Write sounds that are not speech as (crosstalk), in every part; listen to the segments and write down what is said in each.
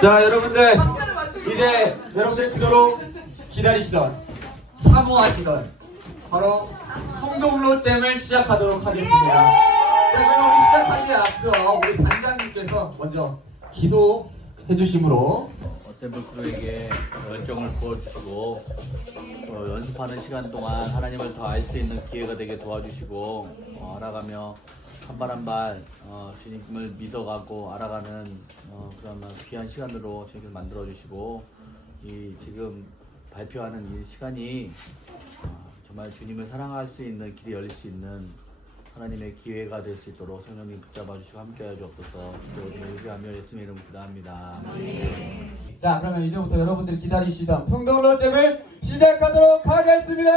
자 여러분들 이제 여러분들 그토록 기다리시던 사모하시던 바로 풍동로잼을 시작하도록 하겠습니다. 자 그럼 우리 시작하기에 앞서 우리 단장님께서 먼저 기도해 주심으로 어셈블 크루에게 열정을 부어주시고 어, 연습하는 시간 동안 하나님을 더 알 수 있는 기회가 되게 도와주시고 어, 알아가며 한 발 한 발 주님을 믿어가고 알아가는 어, 그런 귀한 시간으로 저희를 만들어 주시고 이 지금 발표하는 이 시간이 어, 정말 주님을 사랑할 수 있는 길이 열릴 수 있는 하나님의 기회가 될 수 있도록 성령님 붙잡아 주시고 함께하여 주옵소서 모든 의지하며 예수님의 이름으로 기도합니다. 자 그러면 이제부터 여러분들이 기다리시던 풍동로잼을 시작하도록 하겠습니다.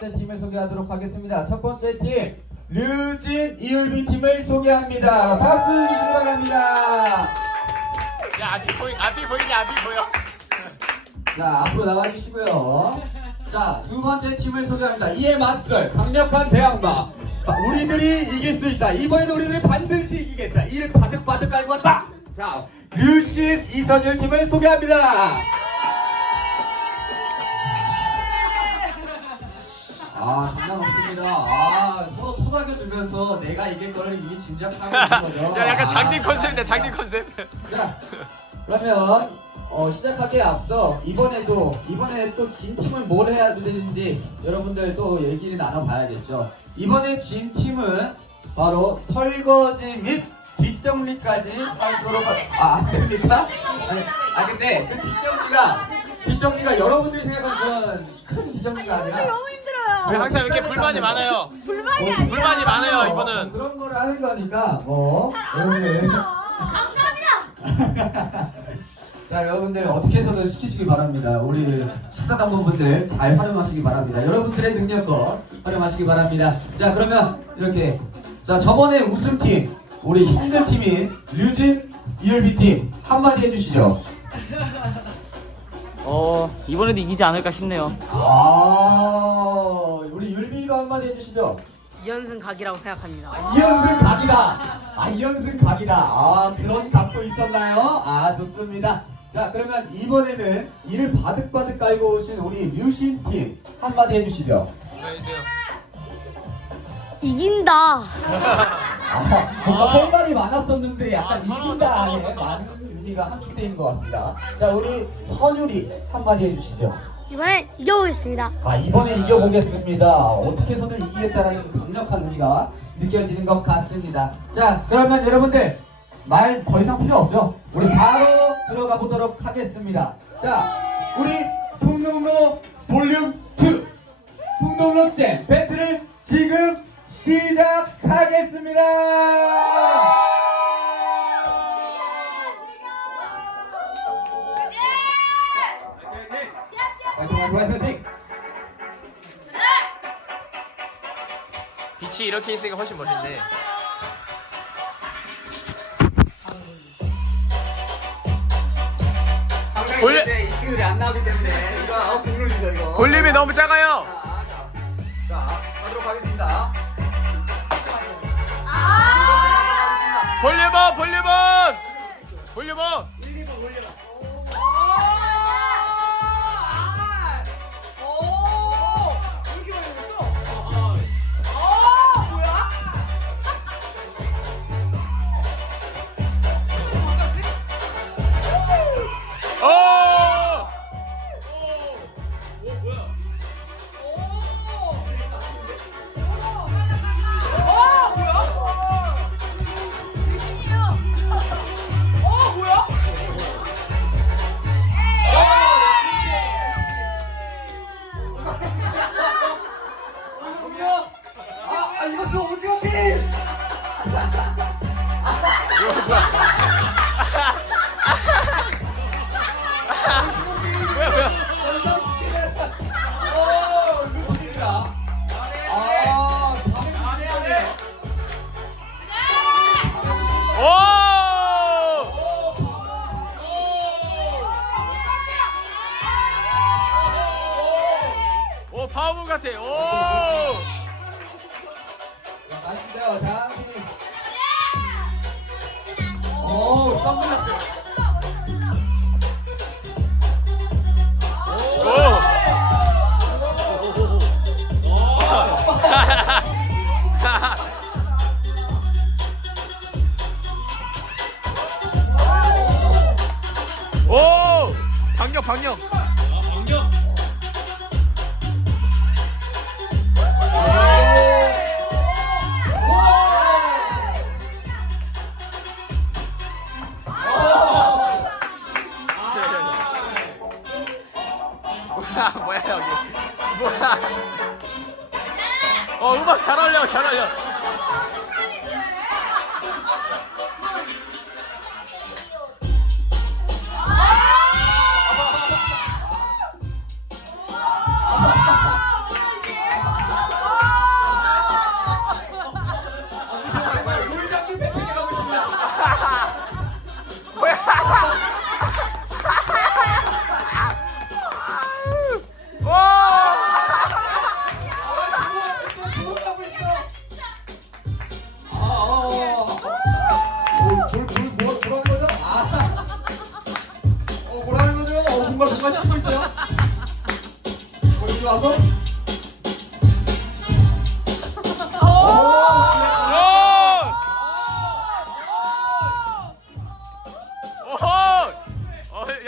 네, 팀을 소개하도록 하겠습니다. 첫 번째 팀 류진 이을비 팀을 소개합니다. 박수 주시기 바랍니다. 야 앞이 보이 앞이 보이니 앞이 보여. 자 앞으로 나와주시고요. 자 두 번째 팀을 소개합니다. 이에 맞설 강력한 대항마. 자, 우리들이 이길 수 있다. 이번에도 우리들 반드시 이기겠다. 이를 바득바득 깔고 왔다. 자 류신 이선율 팀을 소개합니다. 아 장난 없습니다. 아 서로 토닥여 주면서 내가 이길 거를 이미 짐작하고 있는 거죠. (laughs) 야 약간 장님 아, 컨셉이네 장님 컨셉. 자, 그러면 어, 시작하기에 앞서 이번에도 이번에 또 진 팀을 뭘 해야 되는지 여러분들 또 얘기를 나눠봐야겠죠. 이번에 진 팀은 바로 설거지 및 뒷정리까지 하도록 하- 아, 안 됩니까? 아니, 아 근데 그 뒷정리가 뒷정리가 여러분들이 생각하는 그런 큰 뒷정리가 아니라 힘들어요. 왜 항상 이렇게 불만이 많아요? 불만이 뭐, 아니라 불만이 많아요 어, 이분은. 그런 거를 하는 거니까 뭐 여러분들 감사합니다. 자 여러분들 어떻게 해서든 시키시기 바랍니다. 우리 식사당번분들 잘 활용하시기 바랍니다. 여러분들의 능력껏 활용하시기 바랍니다. 자 그러면 이렇게 자 저번에 우승팀 우리 형들 팀인 류진 이을비 팀 한마디 해주시죠. 어 이번에도 이기지 않을까 싶네요. 아 해주시죠. 2연승 각이라고 생각합니다. 이연승 각이다. 아 이연승 각이다. 아 그런 각도 있었나요? 아 좋습니다. 자 그러면 이번에는 이를 바득바득 깔고 오신 우리 뮤신 팀 한마디 해주시죠. 이긴다. 아 뭔가 할 말이 많았었는데 약간 아, 이긴다 서러웠어, 많은 의미가 함축되어 있는 것 같습니다. 자 우리 선율이 한마디 해주시죠. 이번엔 이겨보겠습니다. 아 이번에 이겨보겠습니다. 어떻게 해서든 이기겠다라는 강력한 의미가 느껴지는 것 같습니다. 자 그러면 여러분들 말 더 이상 필요 없죠? 우리 바로 들어가 보도록 하겠습니다. 자 우리 풍농로 볼륨 2 풍농로 잼 배틀을 지금 시작하겠습니다. 화이팅 화이팅! 빛이 이렇게 있으니까 훨씬 멋있네. 원래- 때이 친구들이 안 나오기 때문에 이거 어, 국룰이죠 이거. 볼륨이 너무 작아요. 자, 자, 자, 가도록 하겠습니다. 볼륨업 볼륨업 볼륨업.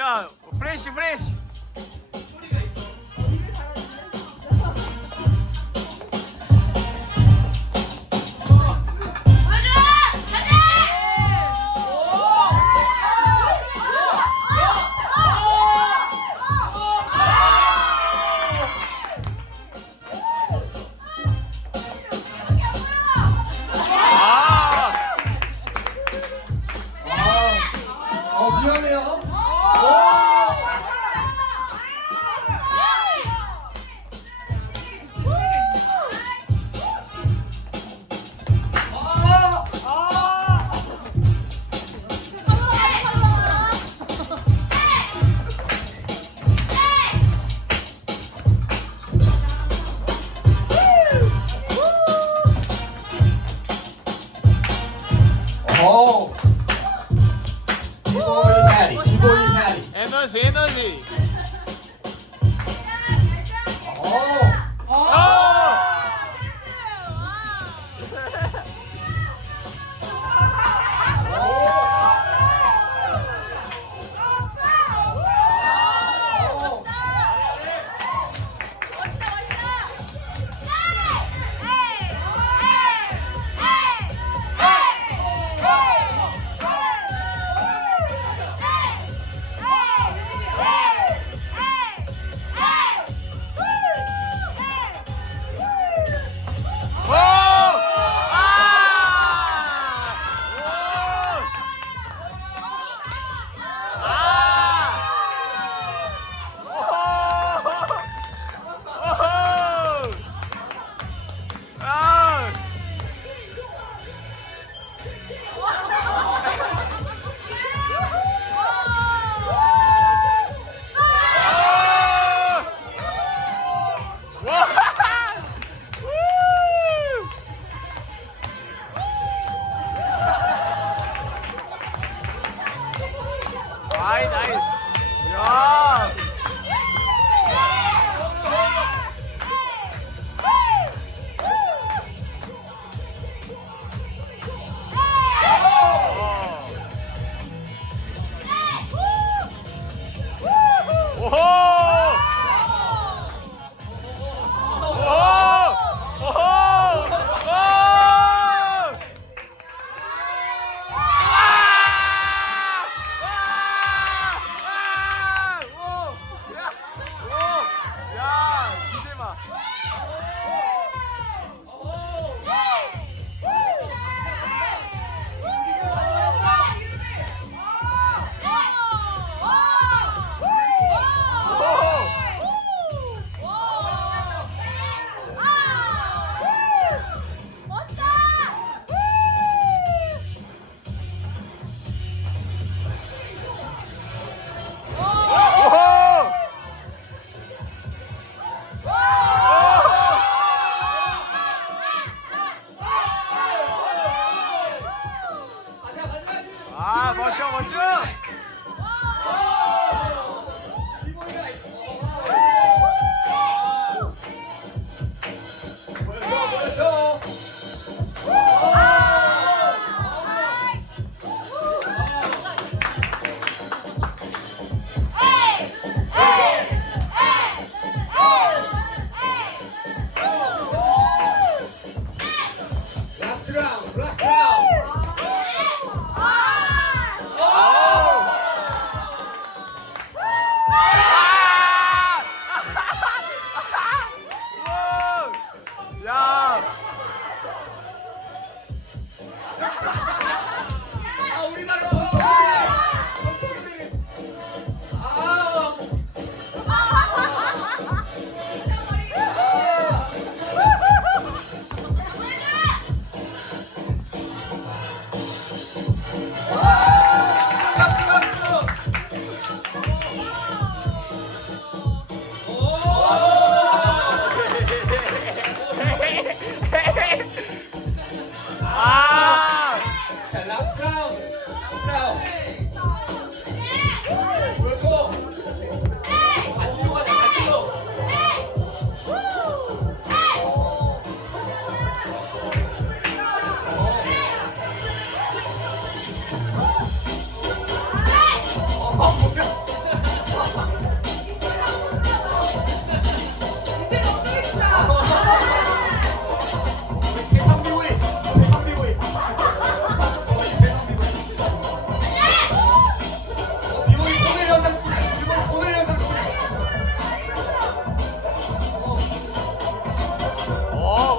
오호! 어,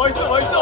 멋있어 멋있어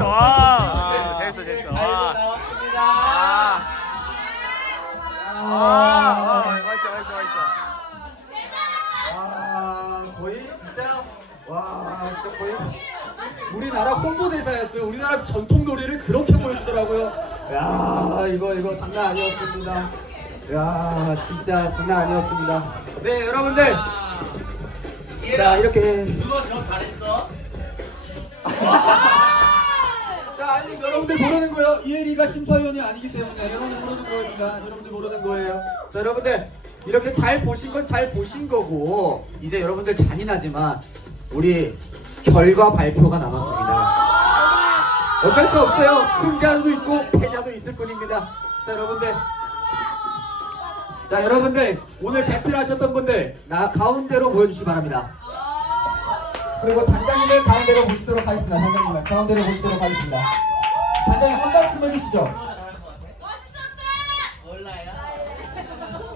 재밌어 와 재밌어 재밌어 재밌어 와 나왔습니다. 아, 아, 아, 맛있어, 맛있어, 맛있어. 와 거의 진짜 와 진짜 거의 우리나라 홍보대사였어요. 우리나라 전통 놀이를 그렇게 보여주더라고요. 야 이거 이거 장난 아니었습니다. 야 진짜 장난 아니었습니다. 네 여러분들 자 이렇게 누가 저 잘했어? (laughs) 여러분들 모르는 거예요. 이혜리가 심사위원이 아니기 때문에 여러분들 모르는 겁니다. 여러분들 모르는 거예요. 자 여러분들 이렇게 잘 보신 건 잘 보신 거고 이제 여러분들 잔인하지만 우리 결과 발표가 남았습니다. 어쩔 수 없어요. 승자도 있고 패자도 있을 뿐입니다. 자 여러분들 자 여러분들 오늘 배틀 하셨던 분들 나 가운데로 모여주시기 바랍니다. 그리고 단장님을 가운데로 모시도록 하겠습니다. 단장님을 가운데로 모시도록 하겠습니다. 단장님 한 말씀 해주시죠.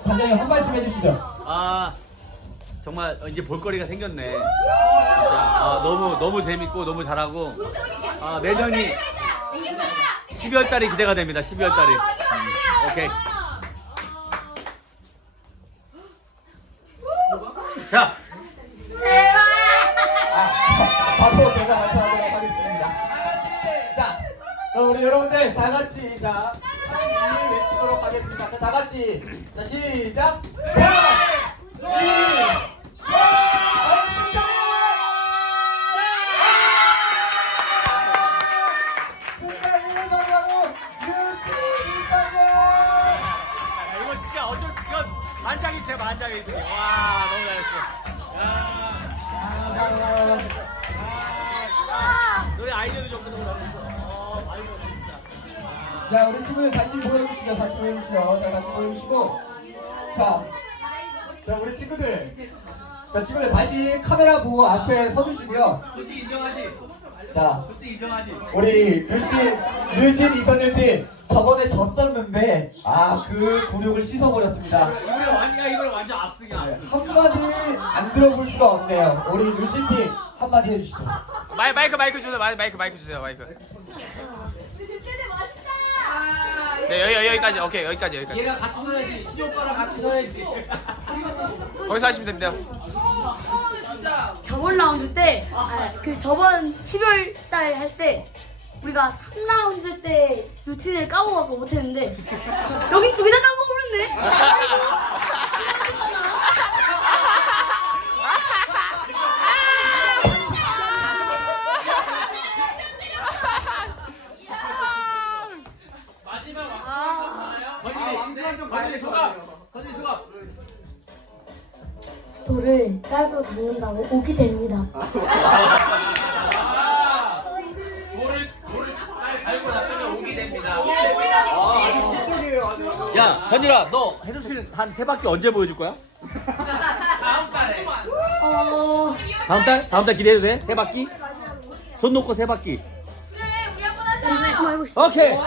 단장님 한 말씀 해주시죠. 아 정말 이제 볼거리가 생겼네. 진짜 아, 너무 너무 재밌고 너무 잘하고 아, 내년이 12월 달이 기대가 됩니다. 12월 달이. 음, 오케이. 자, 같이 자 시작. 3, 2, 1. 바로 승자는 승자는 바로 유시이사님. 이거 진짜 어쩔 이건 제 만장이지. 와, 너무 잘했어. 너네 자, 우리 친구들 다시 모여주시죠. 다시 모여주시죠. 자, 다시 모여주시고. 자, 자, 우리 친구들. 자, 친구들 다시 카메라 보고 앞에 서주시고요. 솔직히 인정하지. 자, 솔직히 인정하지. 우리 류신, 류신 이선일 팀 저번에 졌었는데, 아, 그 굴욕을 씻어버렸습니다. 이번에 완전 이번에 완전 압승이야. 한마디 안 들어볼 수가 없네요. 우리 류신 팀 한마디 해주시죠. 마이, 마이크 마이크 주세요. 마이, 마이크 마이크 주세요. 마이크. 네 여기 여기까지 오케이 여기까지 여기까지 얘랑 같이 서야지. 시조 오빠랑 같이 서야지. 거기서 하시면 됩니다 저번 라운드 때, 아, 그 저번 12월 달 할 때, 우리가 3라운드 때 루틴을 까먹어갖고 못했는데, 여긴 두 개 다 까먹어버렸네? (laughs) 건진이 돼. 소감. 건진 소감. 돌을 깔고 닦는다고 오기 됩니다. 돌을 돌을 달고 나면 오게 됩니다. 야, 선율아, 너 헤드스핀 한 세 바퀴 언제 보여줄 거야? 어, 다음 달? 다음 달 기대해도 돼? 세 바퀴? 손 놓고 세 바퀴. 한번 해보시죠. 오케이.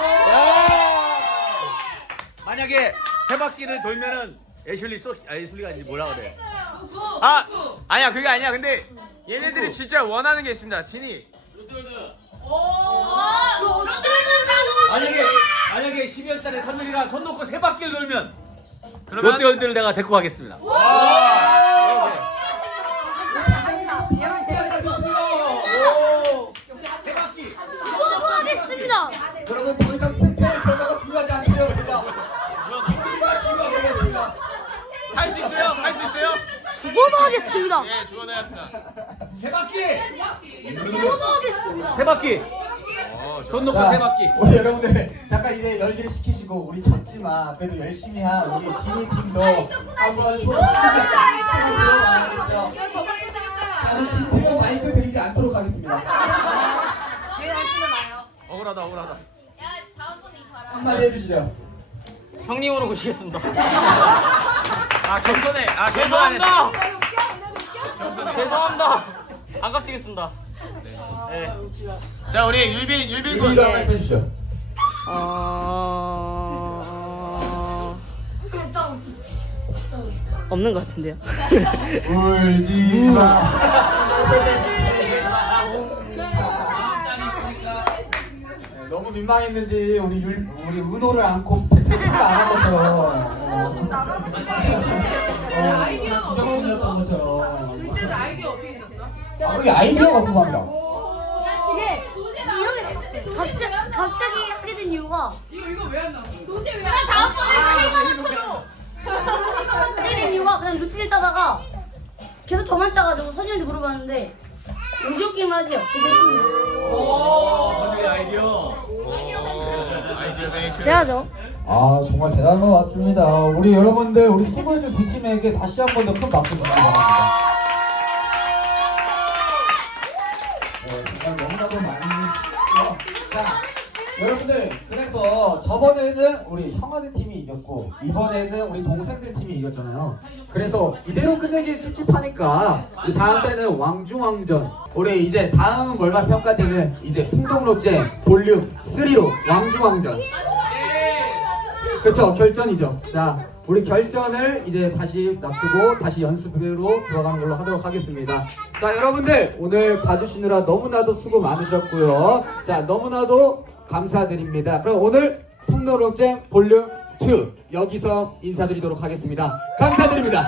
만약에 세 바퀴를 돌면은 애슐리 쏘, 아, 애슐리가 아니지 뭐라 그래? 아 아니야 그게 아니야. 근데 얘네들이 진짜 원하는 게 있습니다. 진이. 만약에 만약에 12월 달에 선율이가 손 놓고 세 바퀴를 돌면 그러면 롯데월드를 내가 데리고 가겠습니다. 세 죽어도 하겠습니다. 예 죽어놔야 합니다 세 바퀴. 죽어도 하겠습니다. 세 바퀴. 손 놓고 자, 세 바퀴. 우리 여러분들 잠깐 이제 열기를 식히시고 우리 졌지만 그래도 열심히 한 우리 지니 팀도 한번 들어봐야겠죠. 우리 진 팀은 마이크 드리지 않도록 하겠습니다. 억울하다 억울하다 한마디 해주시죠. 형님으로 모시겠습니다. (laughs) 아 겸손해 아 죄송합니다. 겸손해 죄송합니다. 안 깝치겠습니다. 네. 자 우리 율빈 율빈 군 한번 해주시죠. 어... 없는 것 같은데요. 울지 마. (laughs) 너무 민망했는지 우리 율 우리 은호를 안고 배틀가 안한 것처럼. 어, 아이디어는 부정문이었던 것처럼. 그때는 아이디어 어떻게 있었어? 아, 그게 아이디어가 궁금합니다. 이게 이렇게 갑자기 갑자기 하게 된 이유가? 이거 이거 왜 안 나왔어? 도대체 왜? 제가 다음번에 차이만 쳐요. 하게 된 이유가 그냥 루틴을 짜다가 계속 저만 짜가지고 선율한테 물어봤는데 오디오 게임을 하지요. 했습니다. 선율이 아이디어. 아이디어 메이크 해야죠. 아 정말 대단한 것 같습니다 우리 여러분들 우리 수고해준 두 팀에게 다시 한 번 더 큰 박수 바랍니다 네, 정말 너무나도 많이. 자 여러분들 그래서 저번에는 우리 형아들 팀이 이겼고 이번에는 우리 동생들 팀이 이겼잖아요. 그래서 이대로 끝내기 찝찝하니까 우리 다음 때는 왕중왕전. 우리 이제 다음 월간 평가 때는 이제 풍동로제 볼륨 3로 왕중왕전. 그쵸? 결전이죠. 자 우리 결전을 이제 다시 놔두고 다시 연습으로 들어가는 걸로 하도록 하겠습니다. 자 여러분들 오늘 봐주시느라 너무나도 수고 많으셨고요. 자 너무나도 감사드립니다. 그럼 오늘 풍노록쟁 볼륨 2 여기서 인사드리도록 하겠습니다. 감사드립니다